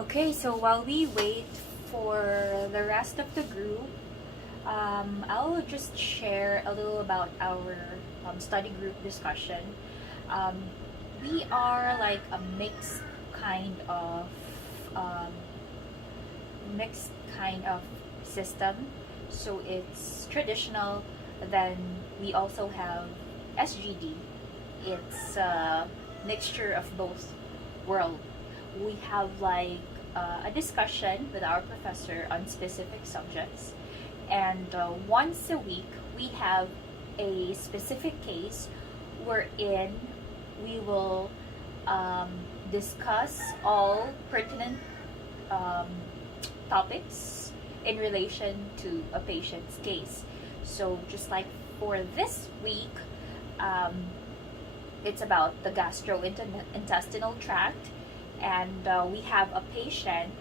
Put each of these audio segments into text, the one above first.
Okay, so while we wait for the rest of the group, I'll just share a little about our study group discussion. Um, we are like a um, mixed kind of system. So it's traditional. Then we also have SGD. It's a mixture of both world. We have like a discussion with our professor on specific subjects, and once a week we have a specific case wherein we will discuss all pertinent um, topics in relation to a patient's case. So just like for this week, um, it's about the gastrointestinal tract, and we have a patient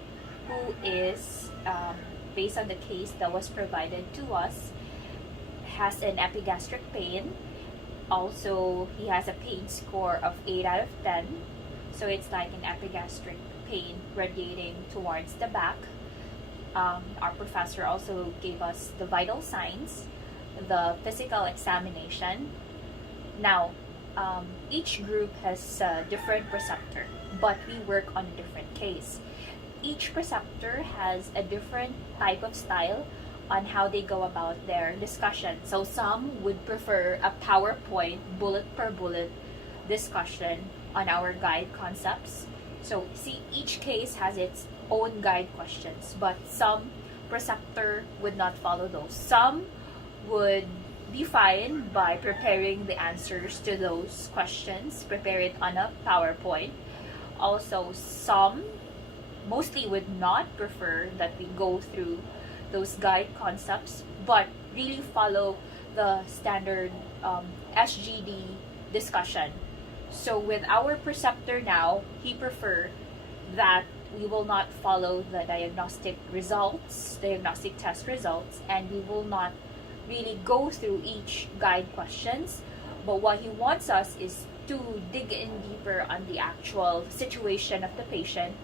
who is, based on the case that was provided to us, has an epigastric pain. Also, he has a pain score of 8 out of 10. So it's like an epigastric pain radiating towards the back. Our professor also gave us the vital signs, the physical examination. Now, each group has a different preceptor, but we work on a different case. Each preceptor has a different type of style on how they go about their discussion. So some would prefer a PowerPoint bullet per bullet discussion on our guide concepts. So see, each case has its own guide questions, but some preceptor would not follow those. Some would be fine by preparing the answers to those questions, prepare it on a PowerPoint. Also, some mostly would not prefer that we go through those guide concepts, but really follow the standard SGD discussion. So with our preceptor now, he prefer that we will not follow the diagnostic test results, and we will not really go through each guide questions. But what he wants us is to dig in deeper on the actual situation of the patient,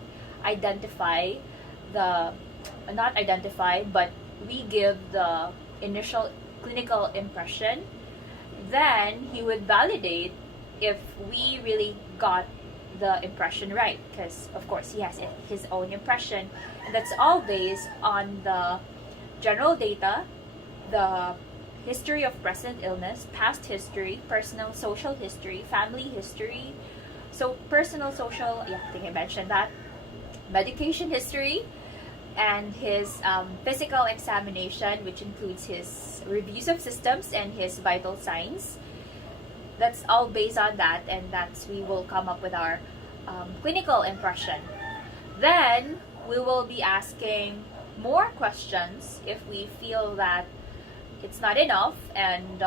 but we give the initial clinical impression. Then he would validate if we really got the impression right, because of course he has his own impression, and that's all based on the general data, the history of present illness, past history, personal social history, family history. So personal social, yeah, I think I mentioned that, medication history, and his physical examination, which includes his reviews of systems and his vital signs. That's all based on that, and we will come up with our clinical impression. Then we will be asking more questions if we feel that it's not enough, and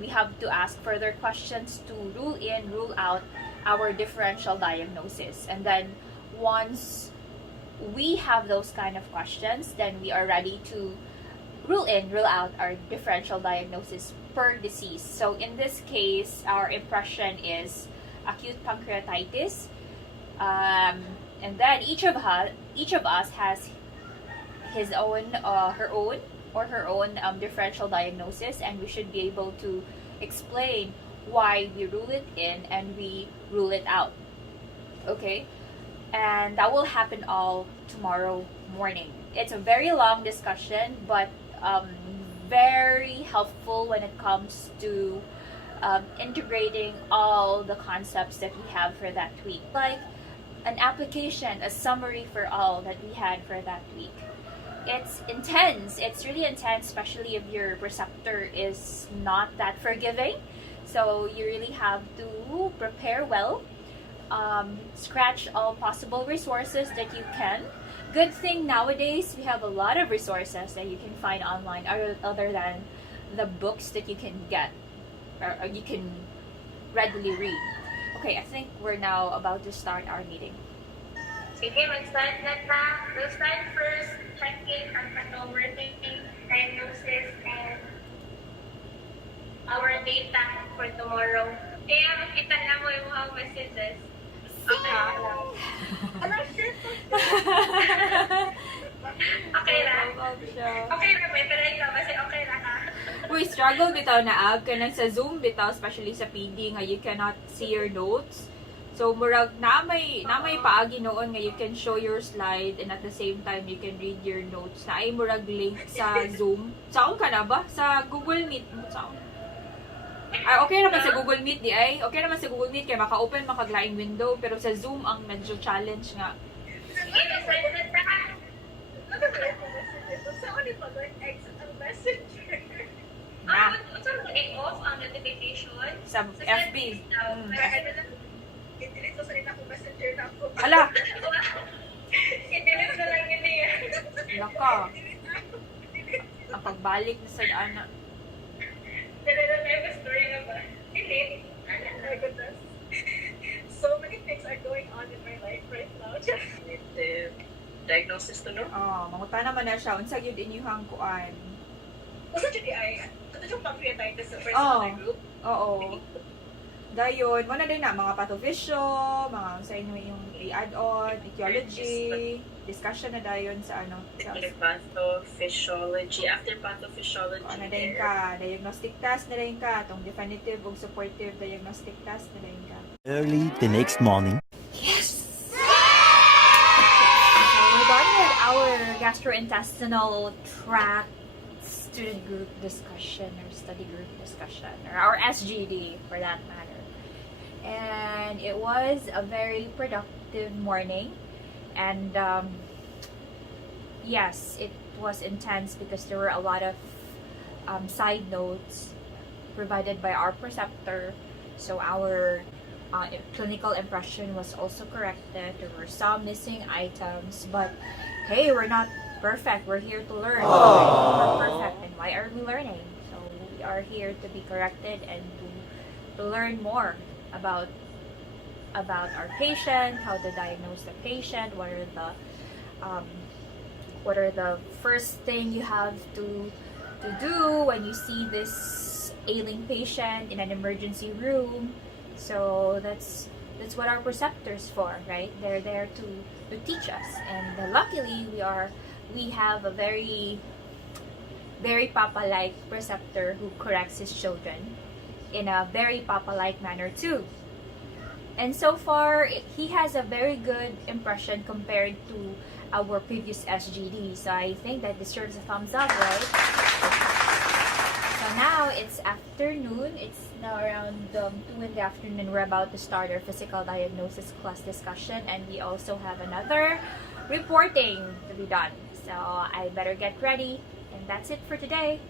we have to ask further questions to rule out our differential diagnosis. And then once we have those kind of questions, then we are ready to rule out our differential diagnosis per disease. So in this case, our impression is acute pancreatitis, and then each of us has his own, her own differential diagnosis, and we should be able to explain why we rule it in and we rule it out. Okay, and that will happen all tomorrow morning. It's a very long discussion, but very helpful when it comes to integrating all the concepts that we have for that week. Like an application, a summary for all that we had for that week. It's intense. It's really intense, especially if your preceptor is not that forgiving. So you really have to prepare well. Scratch all possible resources that you can. Good thing nowadays we have a lot of resources that you can find online other than the books that you can get or you can readily read. Okay, I think we're now about to start our meeting. Sige, mag-start na ta. We'll start first checking ang working diagnosis and our data for tomorrow. Kaya makita na mo yung mga messages. Okay. siya. Okay na ba? Pero ikaw kasi okay na ka. We struggle bitaw na ab kanang sa Zoom bitaw, especially sa PD nga you cannot see your notes. So murag na may paagi noon nga you can show your slide and at the same time you can read your notes. Na ay murag link sa Zoom. Saon ka na ba? Sa Google Meet. Saon? Ay, okay naman sa Google Meet di ay. Okay naman sa Google Meet kaya maka-open makaglaing window pero sa Zoom ang medyo challenge nga. Sige, send na ka. Saan ni pag-ex ang messenger? Na. Unsa mo i-off ang notification? Sa FB. I-delete ko sa rin ako messenger na ako. Ala, I-delete na lang yun niya. laka. Ang pagbalik na sa ana. Pero may story na ba? Delete. Oh my goodness. So many things are going on in my life right now. With the diagnosis to no? Oh, manguta naman na siya. Unsa gyud inyuhang kuan? Kasi dito ay, ito yung pancreatitis sa first Oh. na group. Oo. Dayon, mo na din na mga pathophysio, mga sa inyo yung i-add-on, etiology, discussion na dayon sa ano. Sa, Pathophysiology. After pathophysiology, ano na din ka, diagnostic test na din ka, itong definitive o supportive diagnostic test na din ka. Early the next morning. Yes! So, we're done with our gastrointestinal tract student group discussion or study group discussion, or our SGD for that matter. And it was a very productive morning. And yes, it was intense because there were a lot of side notes provided by our preceptor. So our clinical impression was also corrected. There were some missing items, but hey, we're not perfect. We're here to learn. We're perfect, and why are we learning? So we are here to be corrected and to learn more about our patient, how to diagnose the patient, what are the first thing you have to do when you see this ailing patient in an emergency room. So that's what our preceptors for, right? They're there to teach us, and luckily we have a very papa-like preceptor who corrects his children in a very papa-like manner too. And so far, he has a very good impression compared to our previous SGD. So I think that deserves a thumbs up, right? So now it's afternoon. It's now around 2 in the afternoon. We're about to start our physical diagnosis class discussion, and we also have another reporting to be done. So I better get ready, and that's it for today.